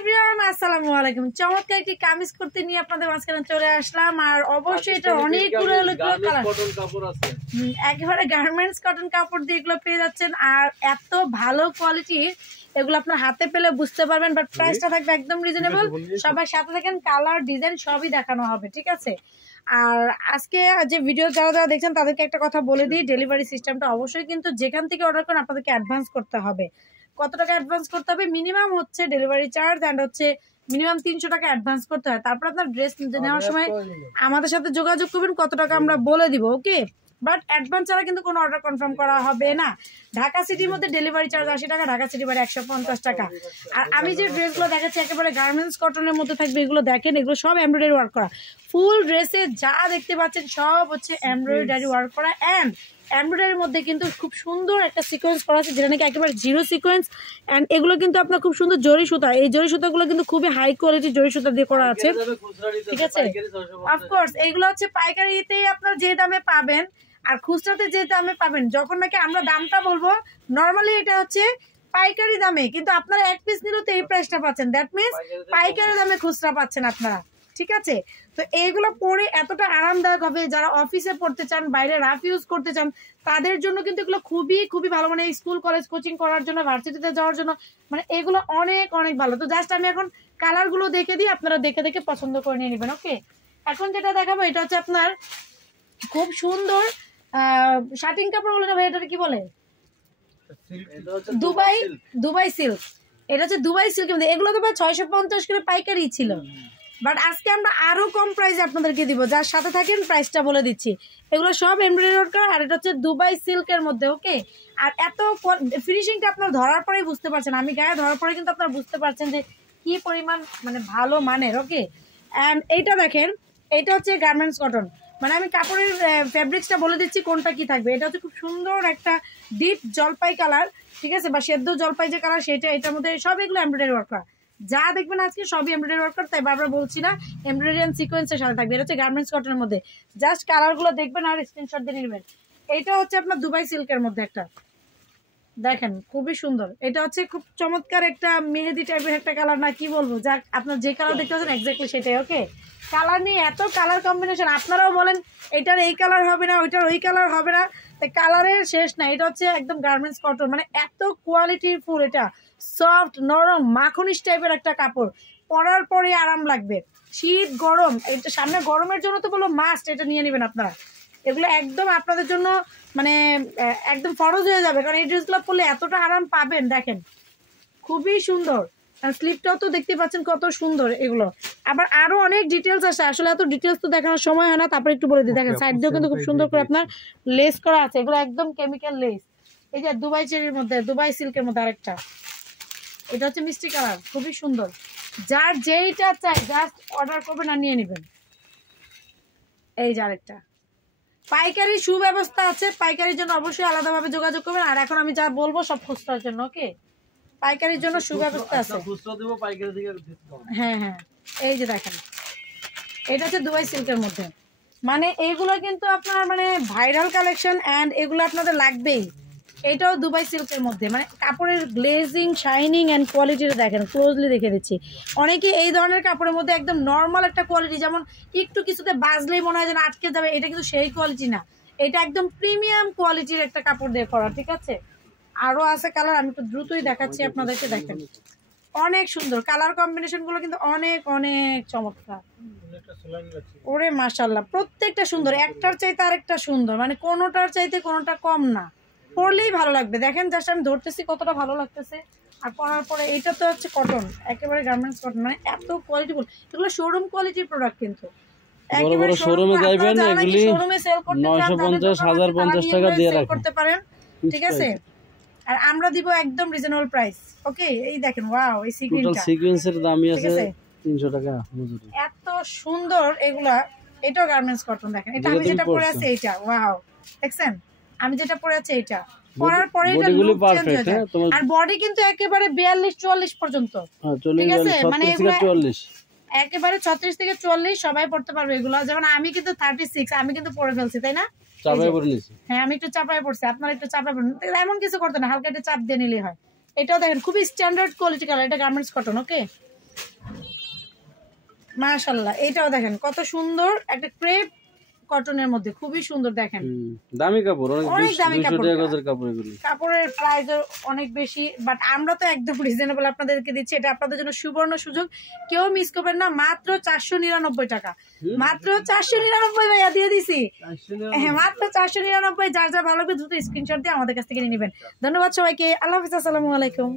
Everyone আসসালামু আলাইকুম। চমৎকার একটি কামিজ কুর্তি নিয়ে আপনাদের মাঝখানে চলে আসলাম। আর অবশ্যই এটা অনেকগুলো কালার, একেবারে গার্মেন্টস কটন কাপড় দিয়ে এগুলো পেয়ে যাচ্ছেন। আর এত ভালো কোয়ালিটি, এগুলো আপনার হাতে পেলে বুঝতে পারবেন। বাট প্রাইসটা থাকবে একদম রিজনেবল। সবাই সাথে থাকেন, কালার ডিজাইন সবই দেখানো হবে, ঠিক আছে? আর আজকে যে ভিডিও যারা যারা দেখছেন তাদেরকে একটা কথা বলে দিই, ডেলিভারি সিস্টেমটা অবশ্যই কিন্তু যেখান থেকে অর্ডার করেন আপনাদেরকে অ্যাডভান্স করতে হবে। কত টাকা অ্যাডভান্স করতে হবে? মিনিমাম হচ্ছে ডেলিভারি চার্জ অ্যান্ড হচ্ছে মিনিমাম 300 টাকা অ্যাডভান্স করতে হয়। তারপর আপনার ড্রেস নেওয়ার সময় আমাদের সাথে যোগাযোগ করবেন, কত টাকা আমরা বলে দিব, ওকে? বাট অ্যাডভান্স ছাড়া কিন্তু কোনো অর্ডার কনফার্ম করা হবে না। ঢাকা সিটির মধ্যে ডেলিভারি চার্জ 80 টাকা, ঢাকা সিটি বাইরে 150 টাকা। আর আমি যে ড্রেসগুলো দেখাচ্ছি একেবারে গার্মেন্টস কটনের মধ্যে থাকবে। এগুলো দেখেন, এগুলো সব এমব্রয়ডারি ওয়ার্ক করা। ফুল ড্রেসে যা দেখতে পাচ্ছেন সব হচ্ছে এমব্রয়ডারি ওয়ার্ক করা। অ্যান্ড এমব্রয়ডারির মধ্যে কিন্তু খুব সুন্দর একটা সিকোয়েন্স করা আছে, যেটা নাকি একেবারে জিরো সিকোয়েন্স। অ্যান্ড এগুলো কিন্তু আপনার খুব সুন্দর জরি সুতা, এই জরি সুতাগুলো কিন্তু খুবই হাই কোয়ালিটির জরি সুতা দিয়ে করা আছে, ঠিক আছে? অফকোর্স এইগুলো হচ্ছে পাইকারিতেই আপনার যে দামে পাবেন আর খুচরাতে যে দামে পাবেন। যখন নাকি আমরা দামটা বলবো, নর্মালি এটা হচ্ছে পাইকারি দামে, কিন্তু আপনারা এক পিস নিলেও তো এই প্রাইসটা পাচ্ছেন। দ্যাট মিনস পাইকারি দামে খুচরা পাচ্ছেন আপনারা, ঠিক আছে? তো এইগুলো পরে এতটা আরামদায়ক হবে, যারা অফিসে পড়তে চান, বাইরে রাফ ইউজ করতে চান, তাদের জন্য কিন্তু এগুলো খুবই খুবই ভালো। মানে স্কুল কলেজ কোচিং করার জন্য, ভার্সিটিতে যাওয়ার জন্য, মানে এগুলো অনেক অনেক ভালো। তো জাস্ট আমি এখন কালারগুলো দেখে দিই, আপনারা দেখে দেখে পছন্দ করে নিয়ে নেবেন, ওকে? এখন যেটা দেখাবো এটা হচ্ছে আপনার খুব সুন্দর শার্টিং কাপড় বলে না ভাই, এটা কি বলে? Dubai silk. এটা হচ্ছে দুবাই সিল্কের মধ্যে। এগুলো তো ভাই 650 করে পাইকারি ছিল, বাট আজকে আমরা আরো কম প্রাইসে আপনাদেরকে দিব। যার সাথে থাকেন প্রাইসটা বলে দিচ্ছি। এগুলো সব এমব্রয়ডারি ওয়ার্ক করা, আর এটা হচ্ছে দুবাই সিল্কের মধ্যে, ওকে? আর এত ফিনিশিংটা আপনার ধরার পরেই বুঝতে পারছেন, আমি গায়ে ধরার পরে কিন্তু আপনারা বুঝতে পারছেন যে কি পরিমাণ মানে ভালো মানের, ওকে? অ্যান্ড এইটা দেখেন, এইটা হচ্ছে গার্মেন্টস কটন। মানে আমি কাপড়ের ফেব্রিক্সটা বলে দিচ্ছি কোনটা কি থাকবে। এটা হচ্ছে খুব সুন্দর একটা ডিপ জলপাই কালার, ঠিক আছে? বা সেদ্ধ জলপাই যে কালার সেটা। এটার মধ্যে সব এগুলো এমব্রয়ডারি ওয়ার্ক করা, যা দেখবেন আজকে সবই এমব্রয়ডারি ওয়ার্ক করা। তাই বারবার বলছি না, এমব্রয়ডারি এন্ড সিকোয়েন্সের সাথে থাকবে। এটা হচ্ছে গার্মেন্টস কটনের মধ্যে। জাস্ট কালারগুলো দেখবেন আর স্ক্রিনশট দিয়ে নেবেন। এইটা হচ্ছে আপনার দুবাই সিল্কের মধ্যে একটা, দেখেন খুবই সুন্দর। এটা হচ্ছে খুব চমৎকার একটা মেহেদি টাইপের একটা কালার, না কি বলবো, যাক আপনার যে কালার দেখতে পাচ্ছেন এক্স্যাক্টলি সেটাই, ওকে? কালার নিয়ে এত কালার কম্বিনেশন, আপনারাও বলেন এটার এই কালার হবে না, ওইটার ওই কালার হবে না, তাই কালারের শেষ না। এটা হচ্ছে একদম গার্মেন্টস কটন, মানে এত কোয়ালিটির ফুল। এটা সফট নরম মাখনিস টাইপের একটা কাপড়, পরার পরে আরাম লাগবে। শীত গরম, এটা সামনে গরমের জন্য তো বলবো মাস্ট এটা নিয়ে নেবেন আপনারা। এগুলো একদম আপনাদের জন্য মানে একদম ফরজ হয়ে যাবে, কারণ এই ড্রেসগুলো পরলে এতটা আরাম পাবেন। দেখেন খুবই সুন্দর, আর স্লিপটাও তো দেখতে পাচ্ছেন কত সুন্দর। এগুলো আবার আরো অনেক ডিটেলস আছে, আসলে এত ডিটেলস তো দেখানোর সময় হয় না। তারপরে একটু বলে দিই, দেখেন সাইড দিয়েও কিন্তু খুব সুন্দর করে আপনার লেস করা আছে। এগুলো একদম কেমিক্যাল লেস। এই যে দুবাই চেরির মধ্যে, দুবাই সিল্কের মধ্যে আরেকটা, এটা হচ্ছে মিষ্টি কালার, খুবই সুন্দর। যার যেইটা চাই জাস্ট অর্ডার করবেন আর নিয়ে নেবেন। এই যে আরেকটা পাইকারি সুব্যবস্থা আছে, পাইকারির জন্য অবশ্যই আলাদাভাবে যোগাযোগ করবেন। আর এখন আমি যা বলবো সব খুচরার জন্য, ওকে? পাইকারির জন্য সুব্যবস্থা আছে। হ্যাঁ হ্যাঁ, এই যে দেখেন এটা হচ্ছে দুবাই সিল্কের মধ্যে। মানে এইগুলো কিন্তু আপনার মানে ভাইরাল কালেকশন, অ্যান্ড এগুলো আপনাদের লাগবেই। এটাও দুবাই সিল্কের মধ্যে, মানে কাপড়ের গ্লেজিং, শাইনিং অ্যান্ড কোয়ালিটিটা দেখেন, ক্লোজলি দেখে দিচ্ছি। অনেকে এই ধরনের কাপড়ের মধ্যে একদম নর্মাল একটা কোয়ালিটি, যেমন একটু কিছুতে বাজলেই মনে হয় যেন আটকে যাবে, এটা কিন্তু সেই কোয়ালিটি না। এটা একদম প্রিমিয়াম কোয়ালিটির একটা কাপড় দিয়ে করা, ঠিক আছে? আরো আছে কালার, আমি একটু দ্রুতই দেখাচ্ছি আপনাদেরকে। দেখেন অনেক সুন্দর কালার কম্বিনেশন গুলো, কিন্তু অনেক অনেক চমৎকার। ওরে মাশাআল্লাহ, প্রত্যেকটা সুন্দর, একটার চাইতে আরেকটা সুন্দর, মানে কোনোটার চাইতে কোনোটা কম না। পরলেই ভালো লাগবে। দেখেন জাস্ট আমি ধরতেছি কতটা ভালো লাগতেছে। আর পরার পরে এইটা তো হচ্ছে কটন, একেবারে গার্মেন্টস কটন, মানে এত কোয়ালিটিফুল। এগুলো শোরুম কোয়ালিটির প্রোডাক্ট, কিন্তু একেবারে শোরুমে যাবেন, এগুলি 950 1050 টাকা দিয়ে করতে পারেন, ঠিক আছে? আর আমরা দিব একদম রিজনেবল প্রাইস, ওকে? এই দেখেন ওয়াও, এই সিকোয়েন্সের দামই আছে 300 টাকা মজুরি। এত সুন্দর এগুলা। এটাও গার্মেন্টস কটন। দেখেন এটা আমি যেটা পরে আছি এইটা, ওয়াও দেখছেন? আমি যেটা পরে আছি এইটা পরার পরে এটা লুক চেঞ্জ হয়ে যায়। আর বডি কিন্তু একেবারে 42 44 পর্যন্ত, ঠিক আছে? মানে এগুলো 40 একেবারে 36 থেকে 44 সবাই পড়তে পারবে এগুলো। যেমন আমি কিন্তু 36, আমি কিন্তু পরে ফেলছি, তাই না? চাপায় পড়ে নিছি। হ্যাঁ, আমি একটু চাপায় পড়ছি, আপনারা একটু চাপায় পড়েন। এমন কিছু করতে না, হালকা একটা চাপ দিয়ে নিলেই হয়। এটাও দেখেন খুবই স্ট্যান্ডার্ড কোয়ালিটি কালার, এটা গার্মেন্টস কটন, ওকে? মাশাআল্লাহ, এটাও দেখেন কত সুন্দর একটা ক্রেপ কটনের মধ্যে, খুবই সুন্দর দেখেন। দামি কাপড়, অনেক দামি কাপড়, কাপড়। কাপড়ের প্রাইস অনেক বেশি, বাট আমরা তো একদম রিজনেবল আপনাদেরকে দিচ্ছি। এটা আপনাদের জন্য সুবর্ণ সুযোগ, কেউ মিস করবেন না। মাত্র 499 টাকা, মাত্র 499 ভাইয়া দিয়ে দিছি। হ্যাঁ, মাত্র 499। যার যা ভালো লাগবে দ্রুত স্ক্রিনশট দিয়ে আমাদের কাছ থেকে নিয়ে নেবেন। ধন্যবাদ সবাইকে, আল্লাহ হাফিজ, আসসালামু আলাইকুম।